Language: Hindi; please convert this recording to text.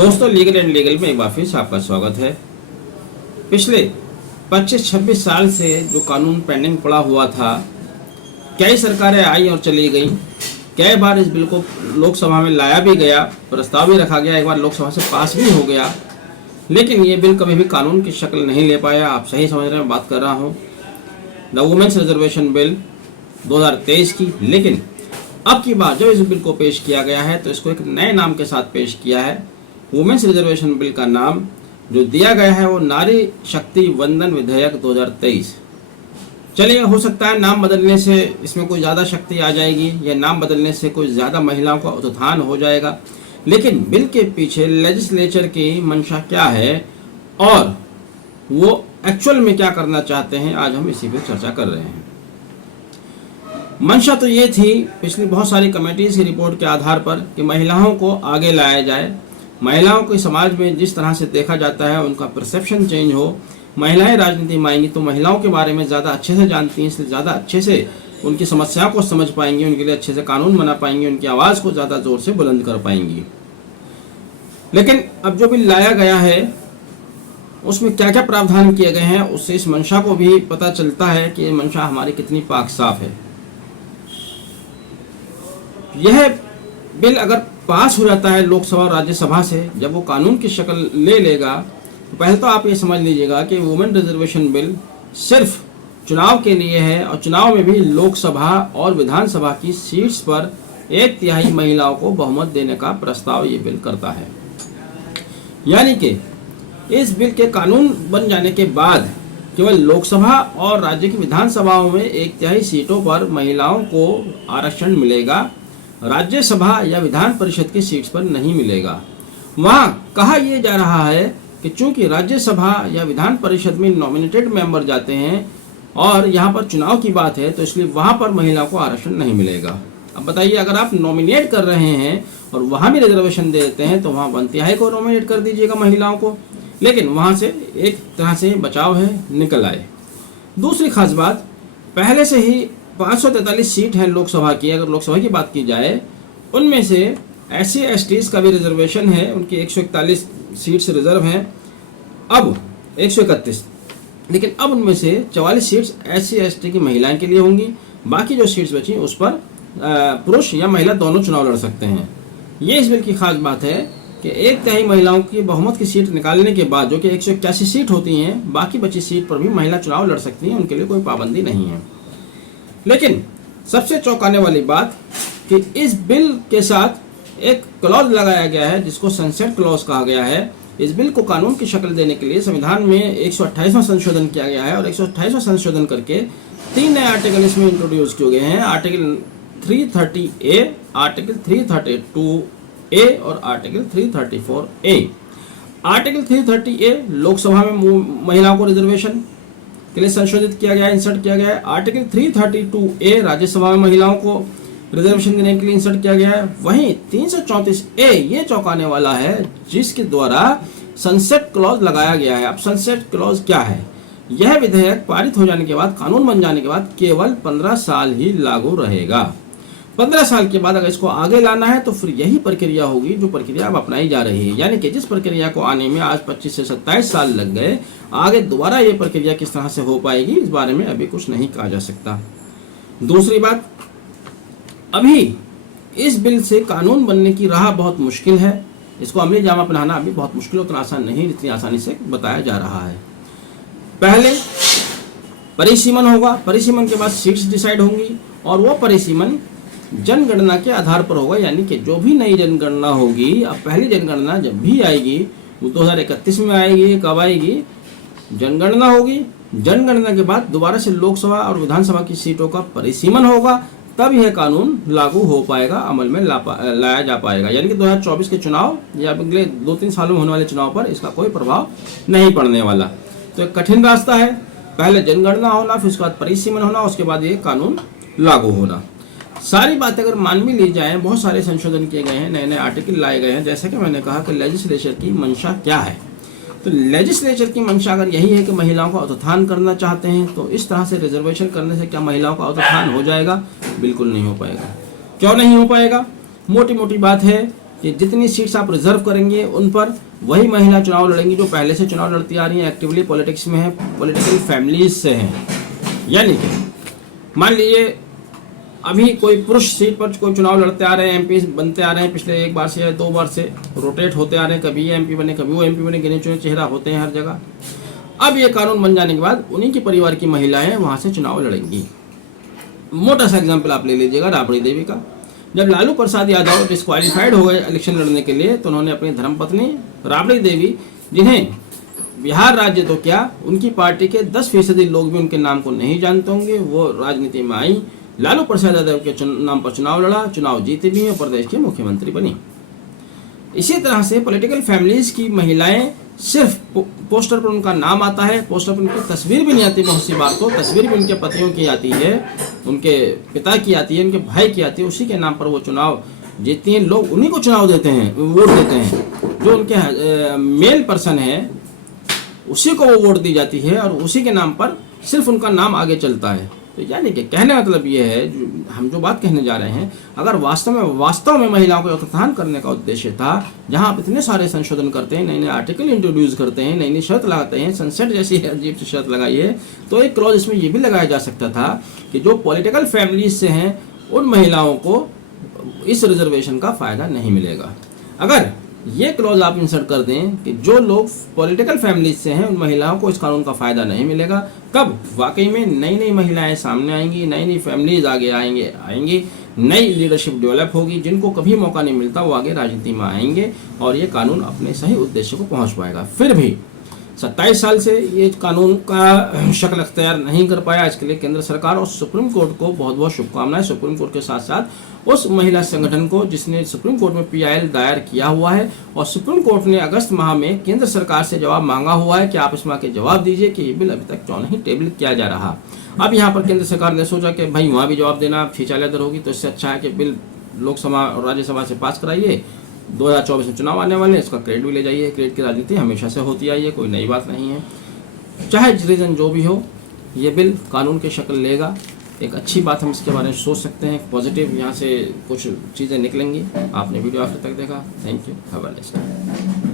दोस्तों, लीगल एंड लीगल में एक बार फिर से आपका स्वागत है। पिछले 25-26 साल से जो कानून पेंडिंग पड़ा हुआ था, कई सरकारें आई और चली गई। कई बार इस बिल को लोकसभा में लाया भी गया, प्रस्ताव भी रखा गया, एक बार लोकसभा से पास भी हो गया, लेकिन ये बिल कभी भी कानून की शक्ल नहीं ले पाया। आप सही समझ रहे हैं, बात कर रहा हूँ द वुमेन्स रिजर्वेशन बिल 2023 की। लेकिन अब की बार जब इस बिल को पेश किया गया है तो इसको एक नए नाम के साथ पेश किया है। वुमेन्स रिजर्वेशन बिल का नाम जो दिया गया है वो नारी शक्ति वंदन विधेयक 2023। चलिए, हो सकता है नाम बदलने से इसमें कोई ज़्यादा शक्ति आ जाएगी या नाम बदलने से कोई ज़्यादा महिलाओं का उत्थान हो जाएगा, लेकिन बिल के पीछे लेजिस्लेचर की मंशा क्या है और वो एक्चुअल में क्या करना चाहते हैं, आज हम इसी पे चर्चा कर रहे हैं। मंशा तो ये थी पिछली बहुत सारी कमेटीज की रिपोर्ट के आधार पर कि महिलाओं को आगे लाया जाए, महिलाओं को समाज में जिस तरह से देखा जाता है उनका परसेप्शन चेंज हो। महिलाएं राजनीति में आएंगी तो महिलाओं के बारे में ज़्यादा अच्छे से जानती हैं, इसलिए ज़्यादा अच्छे से उनकी समस्याओं को समझ पाएंगी, उनके लिए अच्छे से कानून बना पाएंगी, उनकी आवाज़ को ज़्यादा ज़ोर से बुलंद कर पाएंगी। लेकिन अब जो बिल लाया गया है उसमें क्या क्या प्रावधान किए गए हैं, उससे इस मंशा को भी पता चलता है कि ये मंशा हमारी कितनी पाक साफ है। यह बिल अगर पास हो जाता है लोकसभा और राज्यसभा से, जब वो कानून की शक्ल ले लेगा, तो पहले तो आप ये समझ लीजिएगा कि वुमेन रिजर्वेशन बिल सिर्फ चुनाव के लिए है और चुनाव में भी लोकसभा और विधानसभा की सीट्स पर 1/3 महिलाओं को बहुमत देने का प्रस्ताव ये बिल करता है। यानी कि इस बिल के कानून बन जाने के बाद केवल लोकसभा और राज्य की विधानसभाओं में 1/3 सीटों पर महिलाओं को आरक्षण मिलेगा, राज्यसभा या विधान परिषद की सीट्स पर नहीं मिलेगा। वहां कहा यह जा रहा है कि चूंकि राज्यसभा या विधान परिषद में नॉमिनेटेड मेंबर जाते हैं और यहां पर चुनाव की बात है, तो इसलिए वहां पर महिलाओं को आरक्षण नहीं मिलेगा। अब बताइए, अगर आप नॉमिनेट कर रहे हैं और वहां भी रिजर्वेशन दे देते हैं तो वहां 1/3 को नॉमिनेट कर दीजिएगा महिलाओं को, लेकिन वहां से एक तरह से बचाव है, निकल आए। दूसरी खास बात, पहले से ही 543 सीट है लोकसभा की। अगर लोकसभा की बात की जाए, उनमें से SC STs का भी रिजर्वेशन है, उनकी 141 सीट्स रिजर्व हैं, अब 131, लेकिन अब उनमें से 44 सीट्स SC ST की महिलाओं के लिए होंगी। बाकी जो सीट्स बची उस पर पुरुष या महिला दोनों चुनाव लड़ सकते हैं। ये इस बिल की खास बात है कि 1/3 महिलाओं की बहुमत की सीट निकालने के बाद, जो कि 181 सीट होती हैं, बाकी बची सीट पर भी महिला चुनाव लड़ सकती हैं, उनके लिए कोई पाबंदी नहीं है। लेकिन सबसे चौंकाने वाली बात कि इस बिल के साथ एक क्लॉज लगाया गया है जिसको सनसेट क्लॉज कहा गया है। इस बिल को कानून की शक्ल देने के लिए संविधान में 128वां संशोधन किया गया है और 128वां संशोधन करके 3 नए आर्टिकल इसमें इंट्रोड्यूस किए गए हैं। आर्टिकल 330A, आर्टिकल 332A और article 334A। Article 330A Lok Sabha में महिलाओं को रिजर्वेशन के लिए संशोधित किया गया है, इंसर्ट किया गया है। आर्टिकल 332A राज्यसभा में महिलाओं को रिजर्वेशन देने के लिए इंसर्ट किया गया है। वहीं 334A ये चौंकाने वाला है, जिसके द्वारा सनसेट क्लॉज लगाया गया है। अब सनसेट क्लॉज क्या है? यह विधेयक पारित हो जाने के बाद, कानून बन जाने के बाद केवल 15 साल ही लागू रहेगा। 15 साल के बाद अगर इसको आगे लाना है तो फिर यही प्रक्रिया होगी जो प्रक्रिया अब अपनाई जा रही है। यानी कि जिस प्रक्रिया को आने में आज 25 से 27 साल लग गए, आगे दोबारा ये प्रक्रिया किस तरह से हो पाएगी, इस बारे में अभी कुछ नहीं कहा जा सकता। दूसरी बात, अभी इस बिल से कानून बनने की राह बहुत मुश्किल है। इसको अमली जामा पहनाना अभी बहुत मुश्किल, उतना आसान नहीं जितनी आसानी से बताया जा रहा है। पहले परिसीमन होगा, परिसीमन के बाद सीट्स डिसाइड होंगी और वो परिसीमन जनगणना के आधार पर होगा। यानी कि जो भी नई जनगणना होगी, अब पहली जनगणना जब भी आएगी वो 2031 में आएगी। कब आएगी? जनगणना होगी, जनगणना के बाद दोबारा से लोकसभा और विधानसभा की सीटों का परिसीमन होगा, तब यह कानून लागू हो पाएगा, अमल में लाया जा पाएगा। यानी कि 2024 के चुनाव या अगले 2-3 सालों में होने वाले चुनाव पर इसका कोई प्रभाव नहीं पड़ने वाला। तो एक कठिन रास्ता है, पहले जनगणना होना, फिर उसके बाद परिसीमन होना, उसके बाद ये कानून लागू होना। सारी बातें अगर मान भी ली जाए, बहुत सारे संशोधन किए गए हैं, नए नए आर्टिकल लाए गए हैं। जैसे कि मैंने कहा कि लेजिस्लेचर की मंशा क्या है, तो लेजिस्लेचर की मंशा अगर यही है कि महिलाओं का उत्थान करना चाहते हैं, तो इस तरह से रिजर्वेशन करने से क्या महिलाओं का उत्थान हो जाएगा? बिल्कुल नहीं हो पाएगा। क्यों नहीं हो पाएगा? मोटी मोटी बात है कि जितनी सीट्स आप रिजर्व करेंगे उन पर वही महिला चुनाव लड़ेंगी जो पहले से चुनाव लड़ती आ रही हैं, एक्टिवली पॉलिटिक्स में है, पॉलिटिकल फैमिलीज से हैं। यानी कि मान लीजिए अभी कोई पुरुष सीट पर कोई चुनाव लड़ते आ रहे हैं, एमपी बनते आ रहे हैं, पिछले 1 बार से या 2 बार से रोटेट होते आ रहे हैं, कभी ये एमपी बने कभी वो एमपी बने, गिने चुने चेहरा होते हैं हर जगह। अब ये कानून बन जाने के बाद उन्हीं के परिवार की महिलाएं वहां से चुनाव लड़ेंगी। मोटा सा एग्जाम्पल आप ले लीजिएगा राबड़ी देवी का। जब लालू प्रसाद यादव डिस्क्वालीफाइड हो गए इलेक्शन लड़ने के लिए तो उन्होंने अपनी धर्मपत्नी राबड़ी देवी, जिन्हें बिहार राज्य तो क्या उनकी पार्टी के 10% लोग भी उनके नाम को नहीं जानते होंगे, वो राजनीति में आई, लालू प्रसाद यादव के नाम पर चुनाव लड़ा, चुनाव जीते भी और प्रदेश के मुख्यमंत्री बनी। इसी तरह से पॉलिटिकल फैमिलीज की महिलाएं सिर्फ पोस्टर पर उनका नाम आता है, पोस्टर पर उनकी तस्वीर भी नहीं आती, बहुत सी बार तो तस्वीर भी उनके पतियों की आती है, उनके पिता की आती है, उनके भाई की आती है, उसी के नाम पर वो चुनाव जीतती हैं, लोग उन्हीं को चुनाव देते हैं, वोट देते हैं। जो उनके मेल पर्सन है उसी को वो वोट दी जाती है और उसी के नाम पर सिर्फ उनका नाम आगे चलता है। तो यानी कि कहने का मतलब ये है, हम जो बात कहने जा रहे हैं, अगर वास्तव में महिलाओं को उत्थान करने का उद्देश्य था, जहां आप इतने सारे संशोधन करते हैं, नए नए आर्टिकल इंट्रोड्यूस करते हैं, नई नई शर्त लगाते हैं, सनसेट जैसी अजीब सी शर्त लगाई है, तो एक क्लॉज इसमें ये भी लगाया जा सकता था कि जो पॉलिटिकल फैमिलीज से हैं उन महिलाओं को इस रिजर्वेशन का फायदा नहीं मिलेगा। अगर ये क्लॉज आप इंसर्ट कर दें कि जो लोग पॉलिटिकल फैमिलीज से हैं उन महिलाओं को इस कानून का फायदा नहीं मिलेगा, कब वाकई में नई नई महिलाएं सामने आएंगी, नई नई फैमिलीज आगे आएंगी, नई लीडरशिप डेवलप होगी, जिनको कभी मौका नहीं मिलता वो आगे राजनीति में आएंगे और ये कानून अपने सही उद्देश्य को पहुंच पाएगा। फिर भी 27 साल से ये कानून का शक्ल अख्तियार नहीं कर पाया। इसके लिए केंद्र सरकार और सुप्रीम कोर्ट को बहुत बहुत शुभकामनाएं। सुप्रीम कोर्ट के साथ साथ उस महिला संगठन को जिसने सुप्रीम कोर्ट में PIL दायर किया हुआ है और सुप्रीम कोर्ट ने अगस्त माह में केंद्र सरकार से जवाब मांगा हुआ है कि आप इसमें आके जवाब दीजिए कि ये बिल अभी तक क्यों नहीं टेबल किया जा रहा। अब यहाँ पर केंद्र सरकार ने सोचा कि भाई वहाँ भी जवाब देना खींचालेदर होगी, तो इससे अच्छा है कि बिल लोकसभा और राज्यसभा से पास कराइए। 2024 में चुनाव आने वाले हैं, इसका क्रेडिट भी ले जाइए। क्रेडिट की राजनीति हमेशा से होती आई है, कोई नई बात नहीं है। चाहे रीज़न जो भी हो, ये बिल कानून की शक्ल लेगा। एक अच्छी बात हम इसके बारे में सोच सकते हैं, पॉजिटिव यहाँ से कुछ चीज़ें निकलेंगी। आपने वीडियो आखिर तक देखा, thank you, have a nice day.